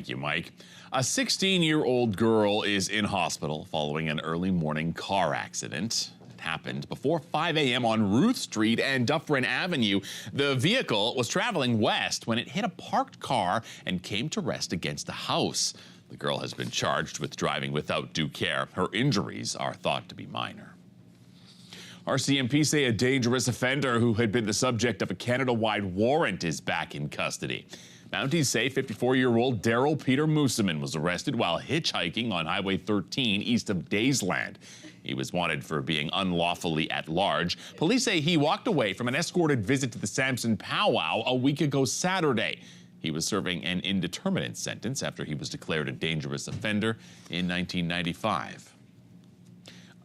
Thank you, Mike. A 16-year-old girl is in hospital following an early morning car accident. It happened before 5 a.m. on Ruth Street and Dufferin Avenue. The vehicle was traveling west when it hit a parked car and came to rest against a house. The girl has been charged with driving without due care. Her injuries are thought to be minor. RCMP say a dangerous offender who had been the subject of a Canada-wide warrant is back in custody. Mounties say 54-year-old Daryl Peter Mooseman was arrested while hitchhiking on Highway 13 east of Daysland. He was wanted for being unlawfully at large. Police say he walked away from an escorted visit to the Samson Powwow a week ago Saturday. He was serving an indeterminate sentence after he was declared a dangerous offender in 1995.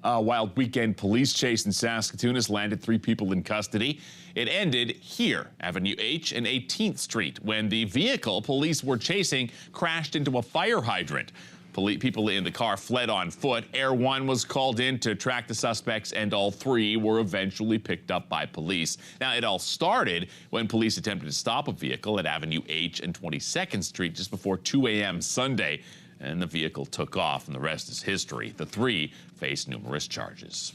A wild weekend police chase in Saskatoon has landed 3 people in custody. It ended here, Avenue H and 18th Street, when the vehicle police were chasing crashed into a fire hydrant. People in the car fled on foot. Air 1 was called in to track the suspects, and all 3 were eventually picked up by police. Now, it all started when police attempted to stop a vehicle at Avenue H and 22nd Street just before 2 a.m. Sunday. And the vehicle took off, and the rest is history. The 3 face numerous charges.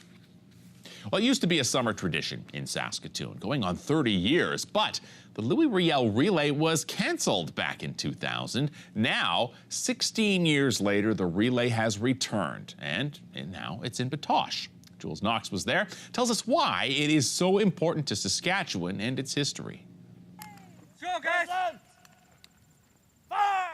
Well, it used to be a summer tradition in Saskatoon, going on 30 years, but the Louis Riel Relay was canceled back in 2000. Now, 16 years later, the relay has returned, and now it's in Batoche. Jules Knox was there, tells us why it is so important to Saskatchewan and its history. Let's go, guys! Fire!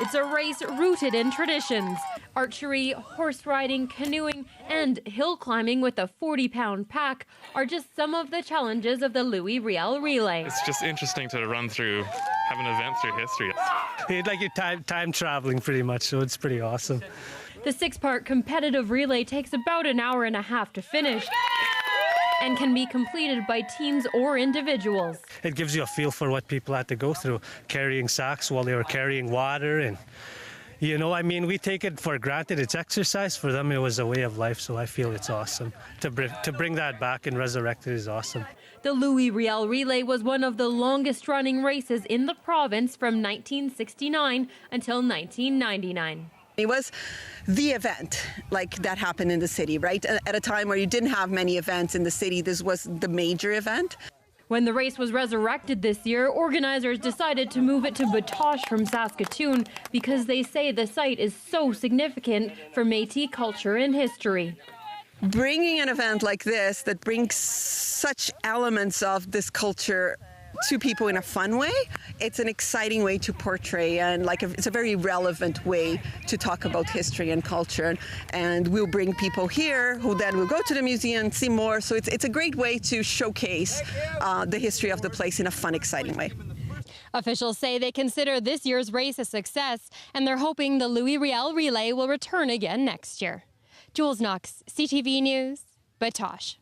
It's a race rooted in traditions. Archery, horse riding, canoeing, and hill climbing with a 40-pound pack are just some of the challenges of the Louis Riel Relay. It's just interesting to run through, have an event through history. It's like you're time traveling pretty much, so it's pretty awesome. The 6-part competitive relay takes about an hour and a half to finish and can be completed by teams or individuals. It gives you a feel for what people had to go through, carrying sacks while they were carrying water. And, you know, I mean, we take it for granted. It's exercise. For them, it was a way of life, so I feel it's awesome. To bring that back and resurrect it is awesome. The Louis Riel Relay was one of the longest-running races in the province from 1969 until 1999. It was the event like that happened in the city, right? At a time where you didn't have many events in the city, this was the major event. When the race was resurrected this year, organizers decided to move it to Batoche from Saskatoon because they say the site is so significant for Métis culture and history. Bringing an event like this that brings such elements of this culture to people in a fun way, it's an exciting way to portray, and it's a very relevant way to talk about history and culture. And we'll bring people here who then will go to the museum and see more. So it's a great way to showcase the history of the place in a fun, exciting way. Officials say they consider this year's race a success, and they're hoping the Louis Riel Relay will return again next year. Jules Knox, CTV News, Batoche.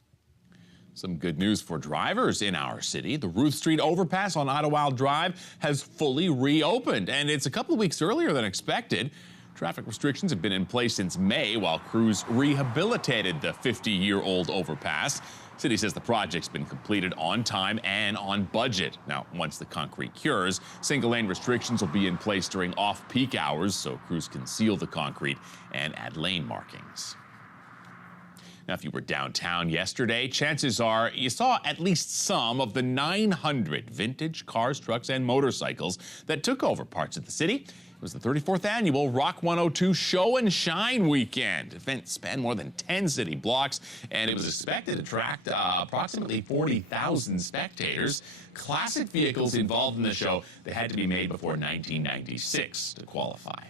Some good news for drivers in our city. The Ruth Street overpass on Ottawa Drive has fully reopened, and it's a couple of weeks earlier than expected. Traffic restrictions have been in place since May while crews rehabilitated the 50-year-old overpass. City says the project's been completed on time and on budget. Now, once the concrete cures, single-lane restrictions will be in place during off-peak hours so crews can seal the concrete and add lane markings. Now, if you were downtown yesterday, chances are you saw at least some of the 900 vintage cars, trucks, and motorcycles that took over parts of the city. It was the 34th annual Rock 102 Show and Shine weekend. The event spanned more than 10 city blocks, and it was expected to attract approximately 40,000 spectators. Classic vehicles involved in the show, they had to be made before 1996 to qualify.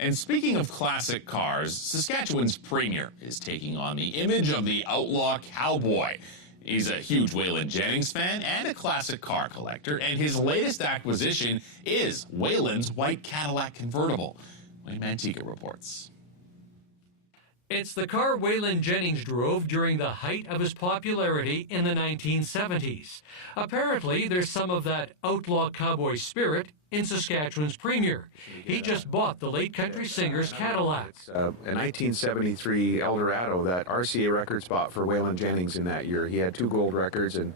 And speaking of classic cars, Saskatchewan's premier is taking on the image of the outlaw cowboy. He's a huge Waylon Jennings fan and a classic car collector, and his latest acquisition is Waylon's white Cadillac convertible. Wayne Manteca reports. It's the car Waylon Jennings drove during the height of his popularity in the 1970s. Apparently, there's some of that outlaw cowboy spirit in Saskatchewan's premier. He just bought the late country singer's Cadillac. It's a 1973 Eldorado that RCA Records bought for Waylon Jennings in that year. He had 2 gold records, and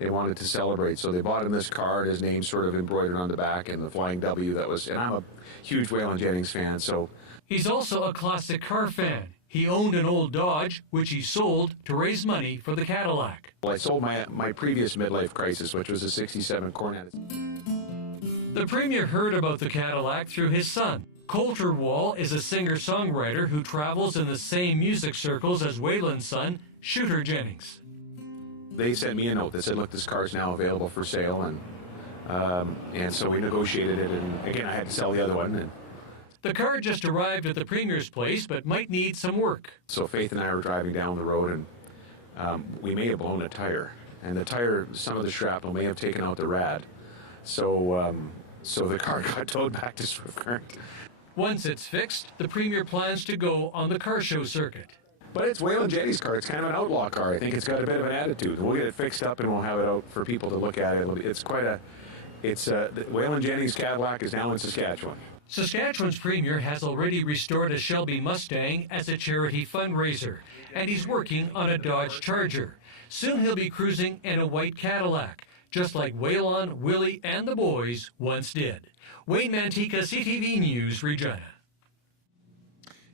they wanted to celebrate. So they bought him this card, his name sort of embroidered on the back, and the flying W that was, and I'm a huge Waylon Jennings fan, so. He's also a classic car fan. He owned an old Dodge, which he sold to raise money for the Cadillac. Well, I sold my previous midlife crisis, which was a 67 Cornet. The Premier heard about the Cadillac through his son. Coulter Wall is a singer-songwriter who travels in the same music circles as Waylon's son, Shooter Jennings. They sent me a note that said, look, this car is now available for sale, and so we negotiated it, and again, I had to sell the other one. And the car just arrived at the Premier's place, but might need some work. so Faith and I were driving down the road, and we may have blown a tire, and the tire, some of the shrapnel may have taken out the rad. So the car got towed back to Swift Current. Once it's fixed, the Premier plans to go on the car show circuit. But it's Waylon Jennings' car. It's kind of an outlaw car. I think it's got a bit of an attitude. We'll get it fixed up and we'll have it out for people to look at. It's the Waylon Jennings' Cadillac is now in Saskatchewan. Saskatchewan's Premier has already restored a Shelby Mustang as a charity fundraiser, and he's working on a Dodge Charger. Soon he'll be cruising in a white Cadillac, just like Waylon, Willie, and the boys once did. Wayne Mantica, CTV News, Regina.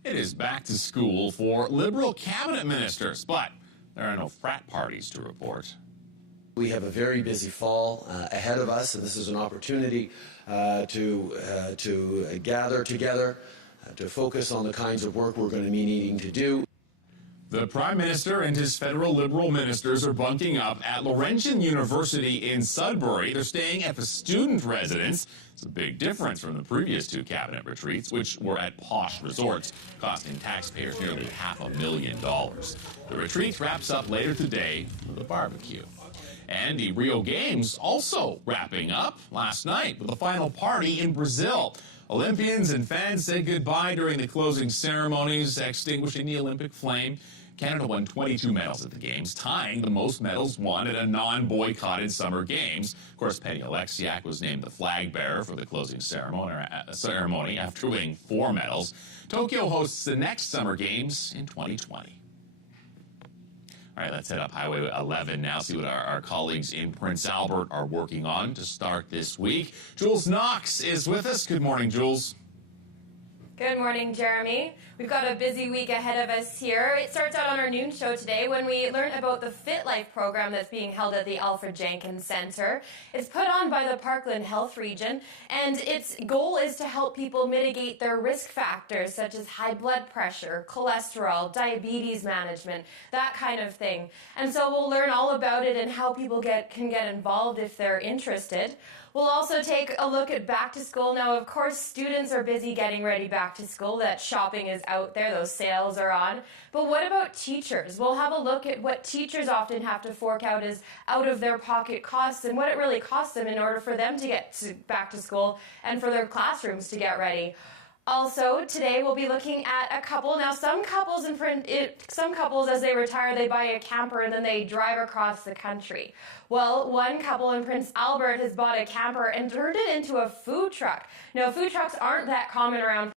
It is back to school for Liberal cabinet ministers, but there are no frat parties to report. We have a very busy fall ahead of us, and this is an opportunity to gather together, to focus on the kinds of work we're going to be needing to do. The Prime Minister and his federal Liberal ministers are bunking up at Laurentian University in Sudbury. They're staying at the student residence. It's a big difference from the previous two cabinet retreats, which were at posh resorts, costing taxpayers nearly $500,000. The retreat wraps up later today with a barbecue. And the Rio Games also wrapping up last night with a final party in Brazil. Olympians and fans said goodbye during the closing ceremonies, extinguishing the Olympic flame. Canada won 22 medals at the Games, tying the most medals won at a non-boycotted Summer Games. Of course, Penny Oleksiak was named the flag bearer for the closing ceremony after winning 4 medals. Tokyo hosts the next Summer Games in 2020. All right, let's head up Highway 11 now, see what our colleagues in Prince Albert are working on to start this week. Jules Knox is with us. Good morning, Jules. Good morning, Jeremy. We've got a busy week ahead of us here. It starts out on our noon show today when we learn about the Fit Life program that's being held at the Alfred Jenkins Center. It's put on by the Parkland Health Region, and its goal is to help people mitigate their risk factors such as high blood pressure, cholesterol, diabetes management, that kind of thing. And so we'll learn all about it and how people can get involved if they're interested. We'll also take a look at back to school. Now, of course, students are busy getting ready back to school. That shopping is out there. Those sales are on. But what about teachers? We'll have a look at what teachers often have to fork out as out of their pocket costs and what it really costs them in order for them to get back to school and for their classrooms to get ready. Also, today we'll be looking at a couple. Now, some couples as they retire, they buy a camper and then they drive across the country. Well, one couple in Prince Albert has bought a camper and turned it into a food truck. Now, food trucks aren't that common around